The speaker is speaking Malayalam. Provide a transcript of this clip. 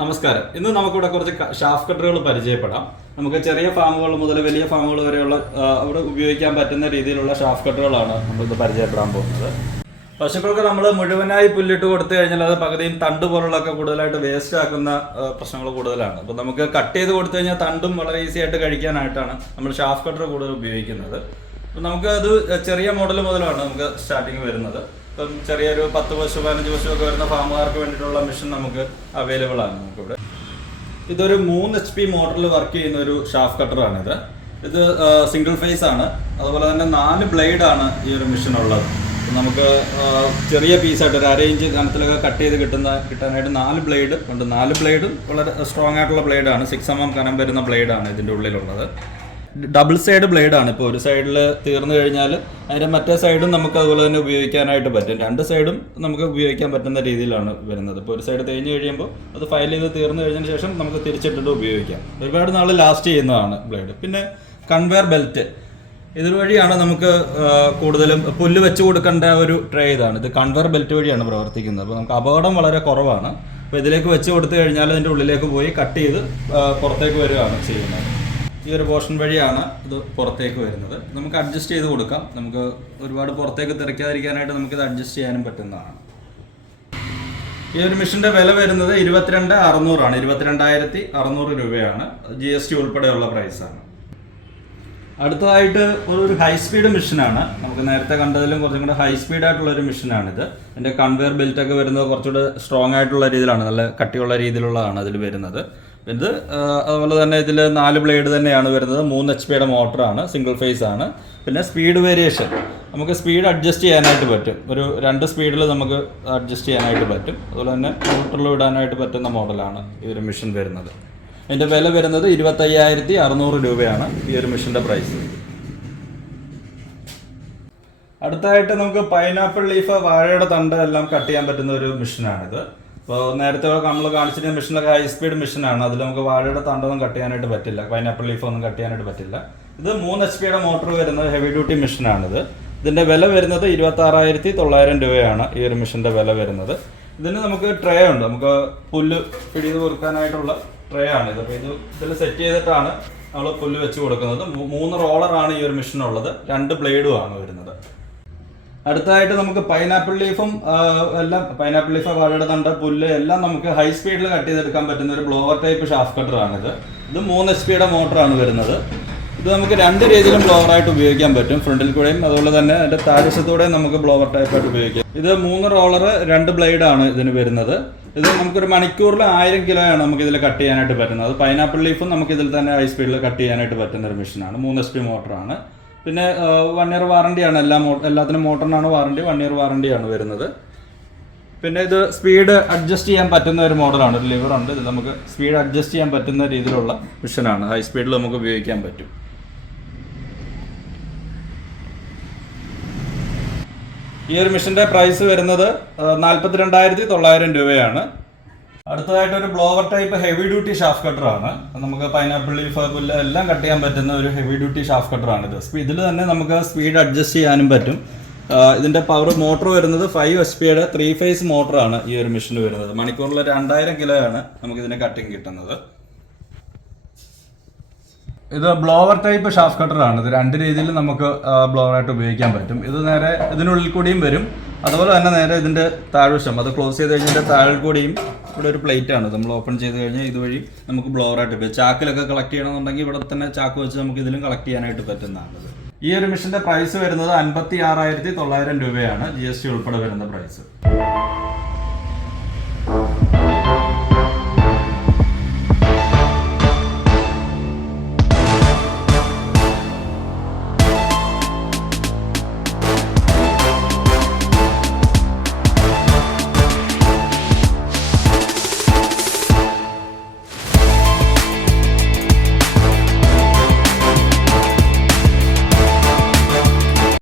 നമസ്കാരം. ഇന്ന് നമുക്കിവിടെ കുറച്ച് ഷാഫ് കട്ടറുകൾ പരിചയപ്പെടാം. നമുക്ക് ചെറിയ ഫാമുകൾ മുതൽ വലിയ ഫാമുകൾ വരെയുള്ള അവിടെ ഉപയോഗിക്കാൻ പറ്റുന്ന രീതിയിലുള്ള ഷാഫ് കട്ടറുകളാണ് നമ്മളിത് പരിചയപ്പെടാൻ പോകുന്നത്. പശുക്കൾക്ക് നമ്മൾ മുഴുവനായി പുല്ലിട്ട് കൊടുത്തു കഴിഞ്ഞാൽ അത് പകുതിയും തണ്ട് പോലുള്ളതൊക്കെ കൂടുതലായിട്ട് വേസ്റ്റ് ആക്കുന്ന പ്രശ്നങ്ങൾ കൂടുതലാണ്. അപ്പോൾ നമുക്ക് കട്ട് ചെയ്ത് കൊടുത്തു കഴിഞ്ഞാൽ തണ്ടും വളരെ ഈസി ആയിട്ട് കഴിക്കാനായിട്ടാണ് നമ്മൾ ഷാഫ് കട്ടർ കൂടുതൽ ഉപയോഗിക്കുന്നത്. അപ്പോൾ നമുക്ക് അത് ചെറിയ മോഡൽ മുതലാണ് നമുക്ക് സ്റ്റാർട്ടിങ് വരുന്നത്. ഇപ്പം ചെറിയൊരു പത്ത് പശു പതിനഞ്ച് പശു ഒക്കെ വരുന്ന ഫാമുകാർക്ക് വേണ്ടിയിട്ടുള്ള മെഷീൻ നമുക്ക് അവൈലബിൾ ആണ് നമുക്കിവിടെ. ഇതൊരു മൂന്ന് എച്ച് പി മോട്ടറിൽ വർക്ക് ചെയ്യുന്ന ഒരു ഷാഫ് കട്ടറാണിത് ഇത് സിംഗിൾ ഫേസ് ആണ്. അതുപോലെ തന്നെ നാല് ബ്ലേഡ് ആണ് ഈ ഒരു മെഷീൻ ഉള്ളത്. നമുക്ക് ചെറിയ പീസായിട്ട് ഒരു അര ഇഞ്ച് കനത്തിലൊക്കെ കട്ട് ചെയ്ത് കിട്ടുന്ന കിട്ടാനായിട്ട് നാല് ബ്ലേഡ് ഉണ്ട്. നാല് ബ്ലേഡും വളരെ സ്ട്രോങ് ആയിട്ടുള്ള ബ്ലേഡാണ് സിക്സ് എം എം കനം വരുന്ന ബ്ലേഡാണ് ഇതിന്റെ ഉള്ളിലുള്ളത്. ഡബിൾ സൈഡ് ബ്ലേഡ് ആണ്. ഇപ്പോൾ ഒരു സൈഡിൽ തീർന്നു കഴിഞ്ഞാൽ അതിന്റെ മറ്റേ സൈഡും നമുക്ക് അതുപോലെ തന്നെ ഉപയോഗിക്കാനായിട്ട് പറ്റും. രണ്ട് സൈഡും നമുക്ക് ഉപയോഗിക്കാൻ പറ്റുന്ന രീതിയിലാണ് വരുന്നത്. ഇപ്പോൾ ഒരു സൈഡ് തേഞ്ഞ് കഴിയുമ്പോൾ അത് ഫയൽ ചെയ്ത് തീർന്നു കഴിഞ്ഞതിന് ശേഷം നമുക്ക് തിരിച്ചിട്ടിട്ട് ഉപയോഗിക്കാം. ഒരുപാട് നാൾ ലാസ്റ്റ് ചെയ്യുന്നതാണ് ബ്ലേഡ് പിന്നെ കൺവെയർ ബെൽറ്റ് ഇതുവഴിയാണ് നമുക്ക് കൂടുതലും പുല്ല് വെച്ച് കൊടുക്കേണ്ട ഒരു ട്രേ ഇതാണ്. ഇത് കൺവെയർ ബെൽറ്റ് വഴിയാണ് പ്രവർത്തിക്കുന്നത്. അപ്പോൾ നമുക്ക് അപകടം വളരെ കുറവാണ്. അപ്പോൾ ഇതിലേക്ക് വെച്ച് കൊടുത്തു കഴിഞ്ഞാൽ അതിന്റെ ഉള്ളിലേക്ക് പോയി കട്ട് ചെയ്ത് പുറത്തേക്ക് വരികയാണ് ചെയ്യുന്നത്. ഈ ഒരു പോർഷൻ വഴിയാണ് ഇത് പുറത്തേക്ക് വരുന്നത്. നമുക്ക് അഡ്ജസ്റ്റ് ചെയ്ത് കൊടുക്കാം. നമുക്ക് ഒരുപാട് പുറത്തേക്ക് തിരക്കാതിരിക്കാനായിട്ട് നമുക്കിത് അഡ്ജസ്റ്റ് ചെയ്യാനും പറ്റുന്നതാണ്. ഈ ഒരു മെഷീന്റെ വില വരുന്നത് ഇരുപത്തിരണ്ട് അറുന്നൂറാണ്. ഇരുപത്തിരണ്ടായിരത്തി അറുന്നൂറ് രൂപയാണ്. ജി എസ് ടി ഉൾപ്പെടെയുള്ള പ്രൈസാണ് അടുത്തതായിട്ട് ഒരു ഹൈ സ്പീഡ് മെഷീനാണ്. നമുക്ക് നേരത്തെ കണ്ടതിലും കുറച്ചും കൂടെ ഹൈ സ്പീഡ് ആയിട്ടുള്ള ഒരു മെഷീനാണിത്. ഇതിന്റെ കൺവെയർ ബെൽറ്റൊക്കെ വരുന്നത് കുറച്ചുകൂടെ സ്ട്രോങ് ആയിട്ടുള്ള രീതിയിലാണ്. നല്ല കട്ടിയുള്ള രീതിയിലുള്ളതാണ് അതിൽ വരുന്നത്. ഇത് അതുപോലെ തന്നെ ഇതിൽ നാല് ബ്ലേഡ് തന്നെയാണ് വരുന്നത്. മൂന്ന് എച്ച് പിയുടെ മോട്ടറാണ് സിംഗിൾ ഫേസ് ആണ്. പിന്നെ സ്പീഡ് വേരിയേഷൻ. നമുക്ക് സ്പീഡ് അഡ്ജസ്റ്റ് ചെയ്യാനായിട്ട് പറ്റും. ഒരു രണ്ട് സ്പീഡിൽ നമുക്ക് അഡ്ജസ്റ്റ് ചെയ്യാനായിട്ട് പറ്റും. അതുപോലെ തന്നെ മോട്ടറിൽ വിടാനായിട്ട് പറ്റുന്ന മോഡലാണ് ഈ ഒരു മെഷീൻ വരുന്നത്. ഇതിന്റെ വില വരുന്നത് ഇരുപത്തയ്യായിരത്തി അറുന്നൂറ് രൂപയാണ് ഈ ഒരു മെഷീന്റെ പ്രൈസ്. അടുത്തായിട്ട് നമുക്ക് പൈനാപ്പിൾ ലീഫ് വാഴയുടെ തണ്ട് എല്ലാം കട്ട് ചെയ്യാൻ പറ്റുന്ന ഒരു മെഷീനാണിത്. ഇപ്പോൾ നേരത്തെ നമ്മൾ കാണിച്ചിരുന്ന മെഷീനൊക്കെ ഹൈ സ്പീഡ് മെഷീനാണ് അതിൽ നമുക്ക് വാഴയുടെ തണ്ടൊന്നും കട്ട് ചെയ്യാനായിട്ട് പറ്റില്ല. പൈനാപ്പിൾ ലീഫ് ഒന്നും കട്ട് ചെയ്യാനായിട്ട് പറ്റില്ല. ഇത് മൂന്ന് എച്ച് പിയുടെ മോട്ടോർ വരുന്നത് ഹെവി ഡ്യൂട്ടി മെഷീനാണിത് ഇതിന്റെ വില വരുന്നത് ഇരുപത്താറായിരത്തി തൊള്ളായിരം രൂപയാണ് ഈ ഒരു മെഷീന്റെ വില വരുന്നത്. ഇതിന് നമുക്ക് ട്രേ ഉണ്ട്. നമുക്ക് പുല്ല് പിടിയത് കൊടുക്കാനായിട്ടുള്ള ട്രേ ആണ് ഇത് അപ്പോൾ ഇത് ഇതിൽ സെറ്റ് ചെയ്തിട്ടാണ് നമ്മൾ പുല്ല് വെച്ച് കൊടുക്കുന്നത്. മൂന്ന് റോളറാണ് ഈ ഒരു മെഷീൻ ഉള്ളത്. രണ്ട് ബ്ലേഡും ആണ് വരുന്നത്. അടുത്തതായിട്ട് നമുക്ക് പൈനാപ്പിൾ ലീഫും എല്ലാം പൈനാപ്പിൾ ലീഫ് വാഴയുടെ തണ്ട് പുല്ല് എല്ലാം നമുക്ക് ഹൈ സ്പീഡിൽ കട്ട് ചെയ്തെടുക്കാൻ പറ്റുന്ന ഒരു ബ്ലോവർ ടൈപ്പ് ഷാഫ് കട്ടറാണിത് ഇത് മൂന്ന് എച്ച് പിയുടെ മോട്ടറാണ് വരുന്നത്. ഇത് നമുക്ക് രണ്ട് രീതിയിലും ബ്ലോവർ ആയിട്ട് ഉപയോഗിക്കാൻ പറ്റും. ഫ്രണ്ടിൽ കൂടെയും അതുപോലെ തന്നെ അതിന്റെ താഴ്വശത്തൂടെയും നമുക്ക് ബ്ലോവർ ടൈപ്പായിട്ട് ഉപയോഗിക്കാം. ഇത് മൂന്ന് റോളർ രണ്ട് ബ്ലേഡ് ആണ് ഇതിന് വരുന്നത്. ഇത് നമുക്കൊരു മണിക്കൂറിൽ ആയിരം കിലോയാണ് നമുക്ക് ഇതിൽ കട്ട് ചെയ്യാനായിട്ട് പറ്റുന്നത്. പൈനാപ്പിൾ ലീഫും നമുക്ക് ഇതിൽ തന്നെ ഹൈ സ്പീഡിൽ കട്ട് ചെയ്യാനായിട്ട് പറ്റുന്ന ഒരു മെഷീനാണ് മൂന്ന് എച്ച് പി മോട്ടറാണ് പിന്നെ വൺ ഇയർ വാറണ്ടിയാണ് എല്ലാ എല്ലാത്തിനും മോട്ടറിനാണ് വാറണ്ടി വൺ ഇയർ വാറണ്ടിയാണ് വരുന്നത്. പിന്നെ ഇത് സ്പീഡ് അഡ്ജസ്റ്റ് ചെയ്യാൻ പറ്റുന്ന ഒരു മോഡലാണ്. ഒരു ലിവർ ഉണ്ട്. ഇത് നമുക്ക് സ്പീഡ് അഡ്ജസ്റ്റ് ചെയ്യാൻ പറ്റുന്ന രീതിയിലുള്ള മിഷനാണ് ഹൈ സ്പീഡിൽ നമുക്ക് ഉപയോഗിക്കാൻ പറ്റും. ഈ ഒരു മിഷന്റെ പ്രൈസ് വരുന്നത് നാൽപ്പത്തി രണ്ടായിരത്തി തൊള്ളായിരം രൂപയാണ്. അടുത്തതായിട്ട് ഒരു blower type heavy duty chaff cutter ആണ്. നമുക്ക് പൈനാപ്പിൾ ലീഫ് എല്ലാം കട്ട് ചെയ്യാൻ പറ്റുന്ന ഒരു ഹെവി ഡ്യൂട്ടി ഷാഫ് കട്ടർ ആണ് ഇത്. ഇതിൽ തന്നെ നമുക്ക് സ്പീഡ് അഡ്ജസ്റ്റ് ചെയ്യാനും പറ്റും. ഇതിന്റെ പവർ മോട്ടോർ വരുന്നത് ഫൈവ് എസ് പിയുടെ ത്രീ ഫേസ് മോട്ടറാണ് ഈ ഒരു മെഷീൻ വരുന്നത്. മണിക്കൂറിൽ രണ്ടായിരം കിലോ ആണ് നമുക്ക് ഇതിന്റെ കട്ടിങ് കിട്ടുന്നത്. ഇത് ബ്ലോവർ ടൈപ്പ് ഷാഫ് കട്ടർ ആണ്. ഇത് രണ്ട് രീതിയിൽ നമുക്ക് ബ്ലോവർ ആയിട്ട് ഉപയോഗിക്കാൻ പറ്റും. ഇത് നേരെ ഇതിനുള്ളിൽ കൂടിയും വരും. അതുപോലെ തന്നെ നേരെ ഇതിന്റെ താഴ്വശം അത് ക്ലോസ് ചെയ്ത് കഴിഞ്ഞാൽ താഴെ കൂടിയും ഇവിടെ ഒരു പ്ലേറ്റ് ആണ്. നമ്മൾ ഓപ്പൺ ചെയ്ത് കഴിഞ്ഞാൽ ഇതുവഴി നമുക്ക് ബ്ലോറായിട്ട് ഉപയോഗിക്കാം ചാക്കിലൊക്കെ കളക്ട് ചെയ്യണമെന്നുണ്ടെങ്കിൽ ഇവിടെ തന്നെ ചാക്ക് വെച്ച് നമുക്ക് ഇതിലും കളക്ട് ചെയ്യാനായിട്ട് പറ്റുന്നതാണ് ഈ ഒരു മെഷീന്റെ പ്രൈസ് വരുന്നത് അൻപത്തി ആറായിരത്തി തൊള്ളായിരം രൂപയാണ്. ജി എസ് ടി ഉൾപ്പെടെ വരുന്ന പ്രൈസ്